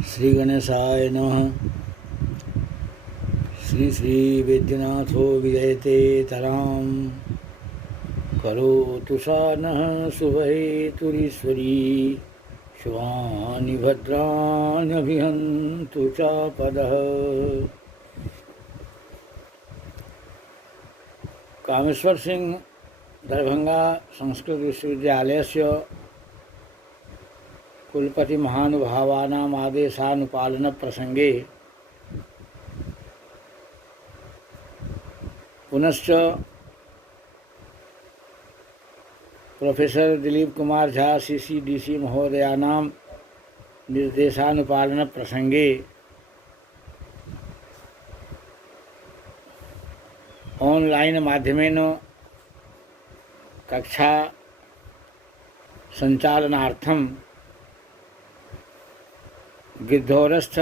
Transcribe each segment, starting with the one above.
श्री गणेशाय नमः। श्री श्री वैद्यनाथो विजयते तराम करोतु नः शुभहेतुरीश्वरी शुभानि भद्राणि अभिहन्तु चापदः। कामेश्वर सिंह दरभंगा संस्कृत विश्वविद्यालयस्य कुलपति महानुभावानाम् आदेशानुपालन प्रसंगे पुनश्च प्रोफेसर दिलीप कुमार झा सीसीडीसी महोदयानां निर्देशानुपालन प्रसंगे ऑनलाइन माध्यमेन कक्षा संचालनार्थं गिद्धौरस्थ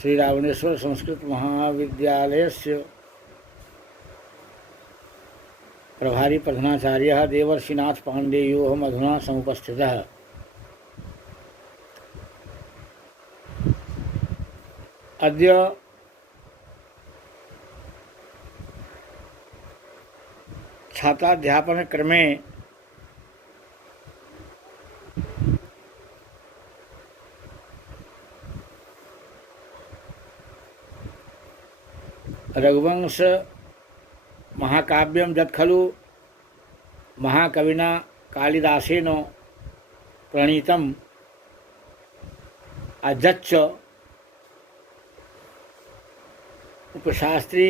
श्री रावणेश्वर संस्कृत महाविद्यालयस्य प्रभारी प्रधानाचार्यः देवर्षिनाथ पाण्डेयो अधुना समुपस्थितः। अद्य छात्राध्यापन क्रमे रघुवंश महाकाव्यं यत् खलु महाकविना कालिदासेन प्रणीतम् अजच्च उपशास्त्री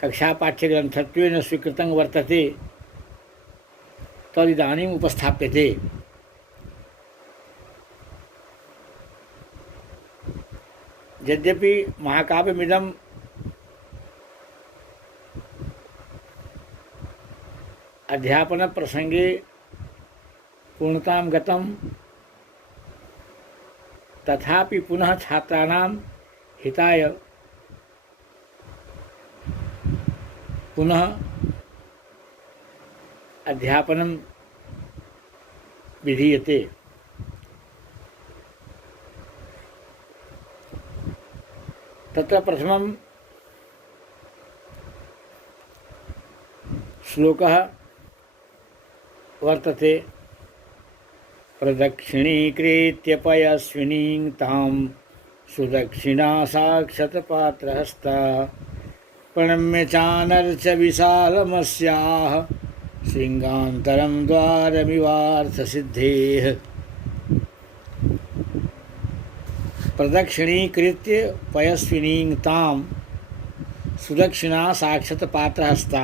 कक्षापाठ्यग्रन्थत्वेन स्वीकृतं वर्तते तदिदानीम् उपस्थाप्यते। यद्यपि महाकाव्यमिदं अध्यापन प्रसंगे पूर्णतां गतं तथापि पुनः छात्राणां हिताय पुनः अध्यापनं विधीयते। तत्र प्रथमं श्लोकः वर्तते। प्रदक्षिणीकृत्य पयस्विनीं तां सुदक्षिणा साक्षतपात्रहस्ता प्रणम्य चानर्च विशालमस्याः श्रृंगान्तरं द्वारमिवार्थसिद्धेः। प्रदक्षिणीकृत्य पयस्विनीं तां सुदक्षिणा साक्षतपात्रहस्ता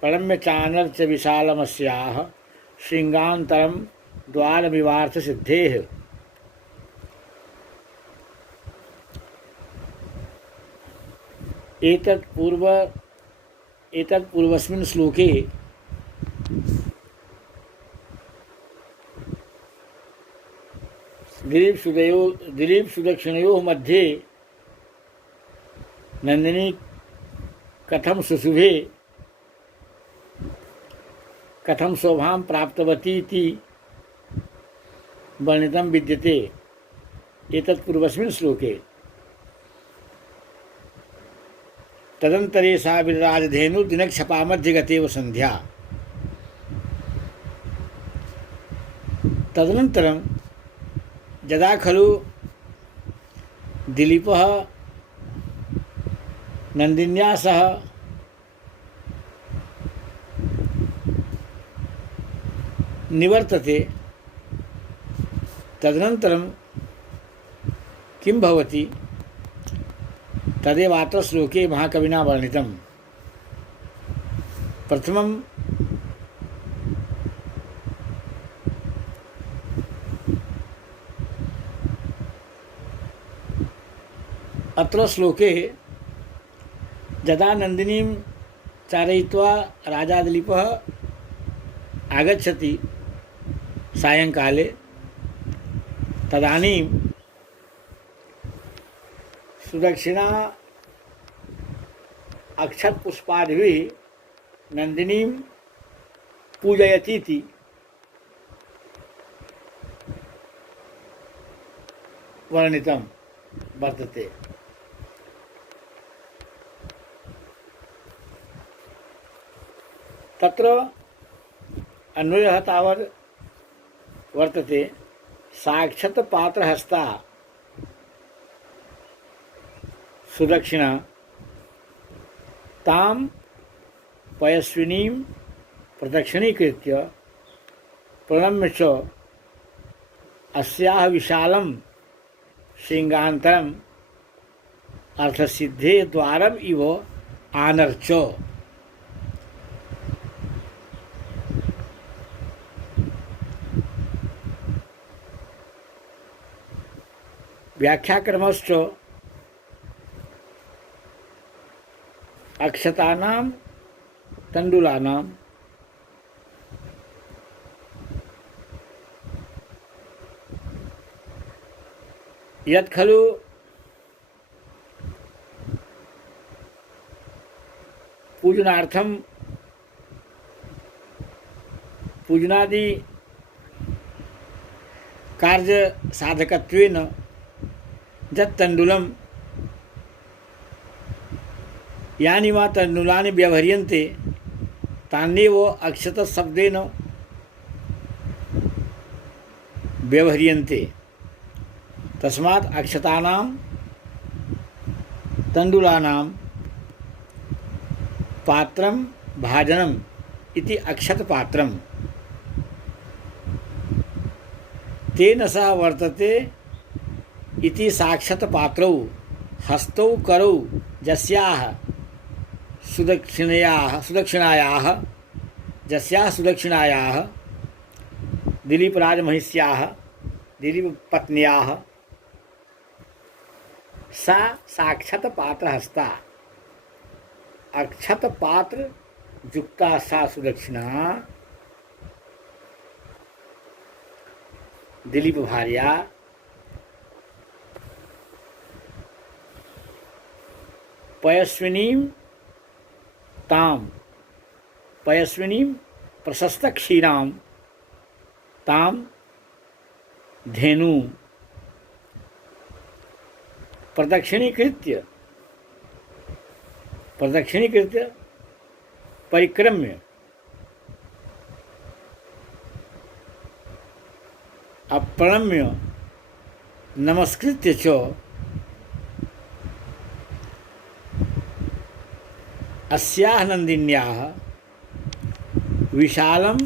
प्रणम्य चानर्च विशालमस्याः श्रृंगान्तरं द्वारमिवार्थसिद्धेः। एतत् पूर्वस्मिन् श्लोके दिलीप सुदक्षिणयोः मध्ये नंदिनी कथम सुशुभे कथम शोभां प्राप्तवती इति वर्णितं विद्यते। एतत् पूर्वस्मिन् श्लोके तदन्तरे सा विराजधेनुर्दिनक्षपामध्यगतेव सन्ध्या। तदनन्तरं यदा खलु दिलीपः नन्दिन्या सह निवर्तते तदनन्तरं किं भवति तदेवात्र श्लोके महाकविना वर्णितम्। प्रथमं अत्र श्लोके यदा नन्दिनीं चारयित्वा राजा दिलीपः आगच्छति सायंकाले तदानीं सुदक्षिणा अक्षतपुष्पादिभिः नंदिनीं पूजयतीति वर्णितं वर्तते। तत्र अन्वयः तावत् वर्तते साक्षात् पात्रहस्ता सुदक्षिणा तां पयस्विनीं प्रदक्षिणीकृत्य प्रणम्य च अस्याः विशालं श्रृंगान्तरम् अर्थसिद्धे द्वारम् इव आनर्च। व्याख्याक्रमश्च अक्षतानां तण्डुलानां यत् खलु पूजनार्थं पूजनादि कार्य साधकत्वेन यत् तण्डुलं यानि वा तण्डुलानि व्यवह्रियन्ते तान्येव अक्षतशब्देन व्यवह्रियन्ते। तस्मात् अक्षतानां तण्डुलानां पात्रं भाजनम् इति अक्षतपात्रम्। तेन सह वर्तते इति साक्षात्पात्रौ हस्तौ करौ जस्याः सुदक्षिणायाः दिलीपराजमहिष्याः दिलीपपत्न्याः सा साक्षात्पात्रहस्ता अक्षतपात्र युक्ता सा सुदक्षिणा दिलीप भार्या पयस्विनीं प्रशस्त क्षीरां तां धेनु प्रदक्षिणीकृत्य परिक्रम्य अप्रणम्य नमस्कृत्य च अस्याः नन्दिन्याः विशालं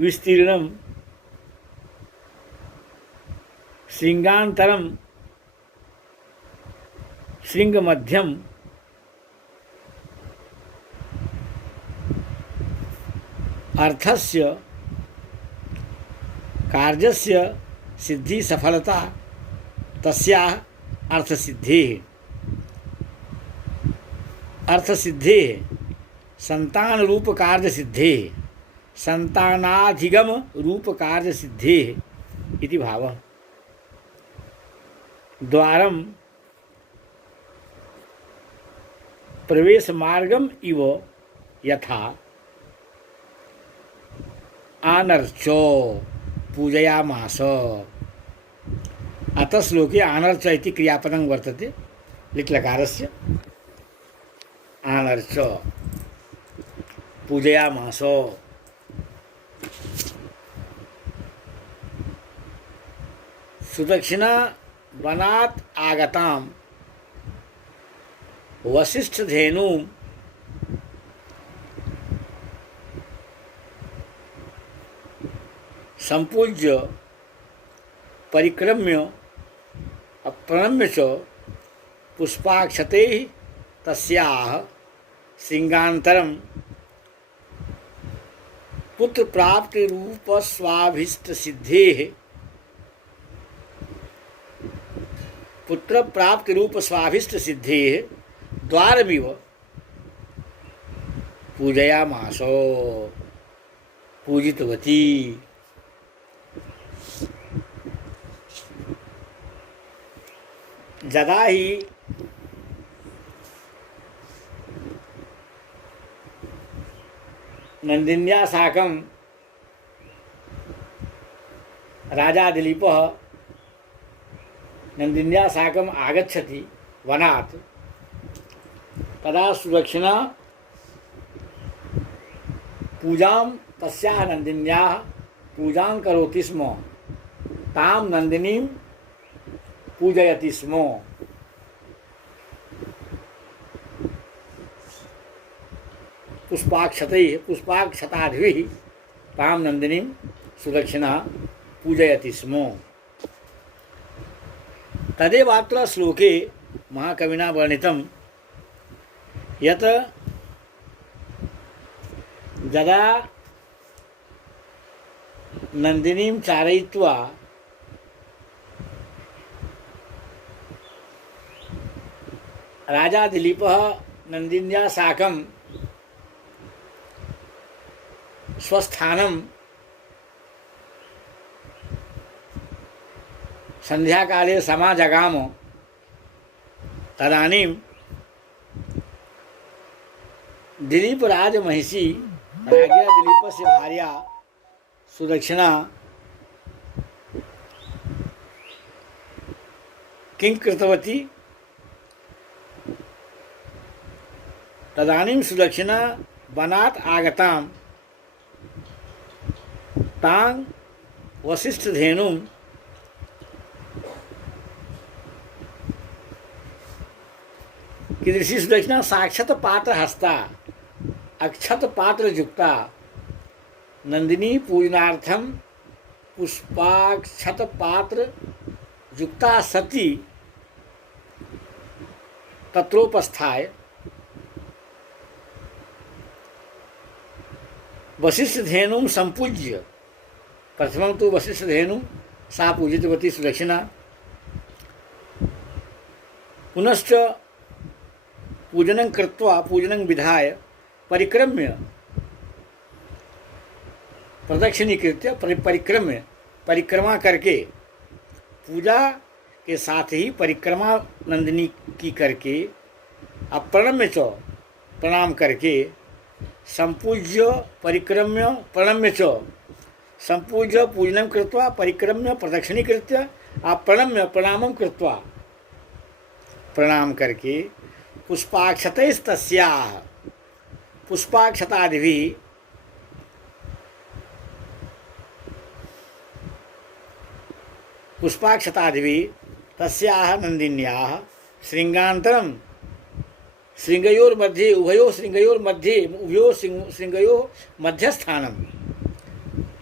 विस्तीर्णं श्रृंगान्तरं श्रृंगमध्यम अर्थस्य कार्यस्य सिद्धि सफलता तस्याः अर्थसिद्धेः संतान रूप कार्य सिद्धेः संतानाधिगम रूप कार्य सिद्धेः इति भावः। द्वारम प्रवेश मार्गम इव यथा आनर्चो पूजयामास। अतः श्लोके आनर्च इति क्रियापदं वर्तते लिट्लकारस्य। आनर्च पूजयामास। सुदक्षिणा वनात् आगतां वसिष्ठधेनुं संपूज्य परिक्रम्य प्रणम्य च पुष्पाक्षतैः तस्याः श्रृंगान्तरं पुत्र प्राप्ति रूप स्वाभिष्ट सिद्धेः द्वारमिव पूजयामास। पूजितवती। यदा हि नंदिन्या साकं राजा दिलीपः नंदिन्या साकम् आगच्छति वनात्। तदा सुदक्षिणा पूजां तस्याः नंदिन्याः पूजां करोति स्म, तां नंदिनीं पूजयति स्म। पुष्पाक्षताभिः तां नंदिनीं सुदक्षिणा पूजयति स्म। तदेवात्र श्लोके महाकविना वर्णितं यत् यदा नंदिनीं चारयित्वा राजा दिलीपः नंदिन्या साकं स्वस्थानं संध्याकाले समाजगाम। तदानीं दिलीप राजमहिषी राज्ञा दिलीपस्य भार्या सुदक्षिणा किं कृतवती? तदानीं सुदक्षिणा वनात् आगतां तां वसिष्ठधेनुं कीदृशी सुदक्षिणा? साक्षात् पात्रहस्ता अक्षत पात्र युक्ता नंदिनी पूजनार्थं पुष्पाक्षत पात्र युक्ता सती तत्रोपस्थाय वसिष्ठधेनुं संपूज्य, प्रथमं तु वसिष्ठधेनुं सा पूजितवती सुदक्षिणा, पुनश्च पूजनं कृत्वा पूजनं विधाय परिक्रम्य प्रदक्षिणीकृत्य परिक्रमा करके पूजा के साथ ही परिक्रमा नंदिनी की करके अप्रणम्य च प्रणाम करके संपूज्य परिक्रम्य प्रणम्य च संपूज्य पूजनं कृत्वा परिक्रम्य प्रदक्षिणीकृत्य अप्रणम्य प्रणामं कृत्वा प्रणाम करके पुष्पाक्षतैस्तस्याः पुष्पाक्षतादिभिः तस्याः नंदिन्याः श्रृंगान्तरं श्रृंगयोर्मध्ये उभयोः श्रृंगयोः मध्यस्थानं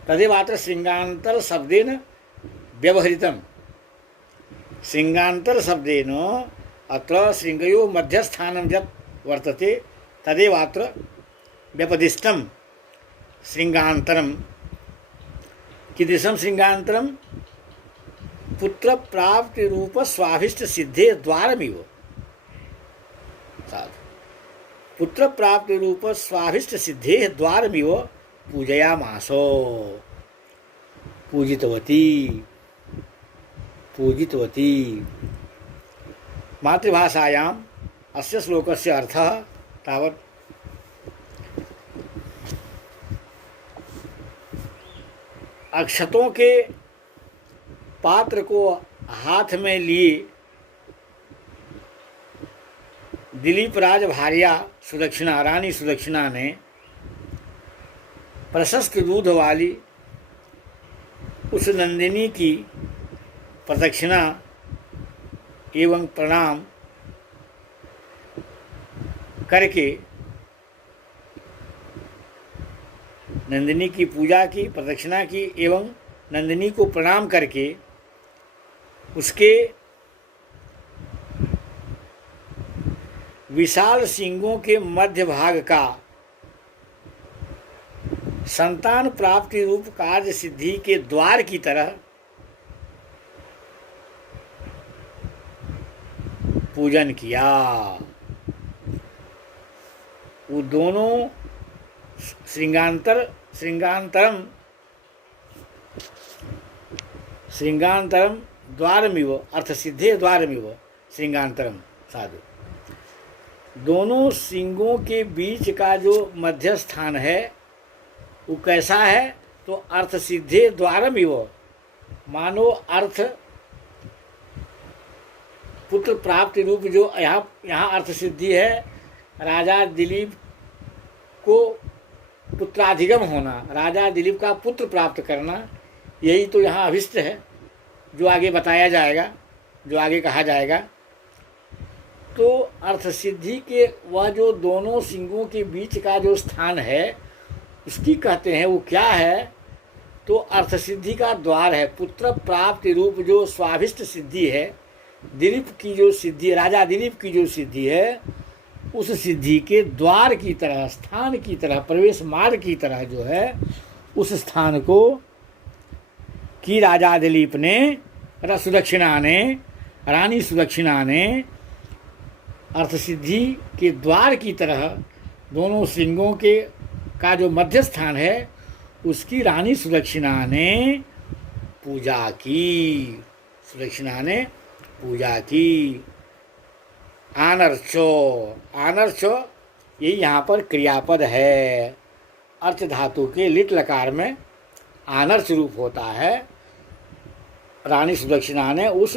तदेवात्र श्रृंगान्तर शब्देन व्यवहृतं। श्रृंगान्तर शब्देन अत्र श्रृंगयोः मध्यस्थानं यत् वर्तते तदेवात्र व्यपदिष्टं श्रृंगान्तरं। कीदृशं श्रृंगान्तरं? पुत्र प्राप्ति रूप स्वाभिष्ट सिद्धे द्वारमिव। पुत्र प्राप्ति रूप स्वाभिष्ट सिद्धे द्वारमिव पूजयामासो। पूजितवती मातृभाषायाम् अस्य श्लोकस्य अर्थः तावत् अक्षतों के पात्र को हाथ में लिए दिलीप राज भार्या सुदक्षिणा रानी सुदक्षिणा ने प्रशस्त दूध वाली उस नंदिनी की प्रदक्षिणा एवं प्रणाम करके नंदिनी की पूजा की, प्रदक्षिणा की एवं नंदिनी को प्रणाम करके उसके विशाल सींगों के मध्य भाग का संतान प्राप्ति रूप कार्य सिद्धि के द्वार की तरह पूजन किया। वो दोनों श्रृंगान्तरम द्वारमिव अर्थ सिद्धे द्वारमिव श्रृंगान्तरम साधु। दोनों सिंगों के बीच का जो मध्य स्थान है वो कैसा है? तो अर्थ सिद्धे द्वारम इव, मानो अर्थ पुत्र प्राप्ति रूप जो यहाँ अर्थ सिद्धि है, राजा दिलीप को पुत्राधिगम होना, राजा दिलीप का पुत्र प्राप्त करना, यही तो यहाँ अभिष्ट है, जो आगे बताया जाएगा, जो आगे कहा जाएगा। तो अर्थ सिद्धि के वह जो दोनों सिंगों के बीच का जो स्थान है उसकी कहते हैं, वो क्या है? तो अर्थ सिद्धि का द्वार है, पुत्र प्राप्ति रूप जो स्वाभिष्ट सिद्धि है, दिलीप की जो सिद्धि, राजा दिलीप की जो सिद्धि है, उस सिद्धि के द्वार की तरह, स्थान की तरह, प्रवेश मार्ग की तरह जो है, उस स्थान को कि राजा दिलीप ने, सुदक्षिणा ने, रानी सुदक्षिणा ने अर्थ सिद्धि के द्वार की तरह दोनों सिंगों के का जो मध्य स्थान है उसकी रानी सुदक्षिणा ने पूजा की, सुदक्षिणा ने पूजा की। आनर्चो, आनर्चो ये यहाँ पर क्रियापद है, अर्च धातु के लिट लकार में आनर्च रूप होता है। रानी सुदक्षिणा ने उस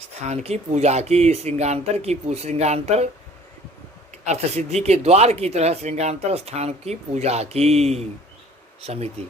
स्थान की पूजा की, श्रृंगांतर की, श्रृंगांतर अर्थसिद्धि के द्वार की तरह श्रृंगांतर स्थान की पूजा की। समिति।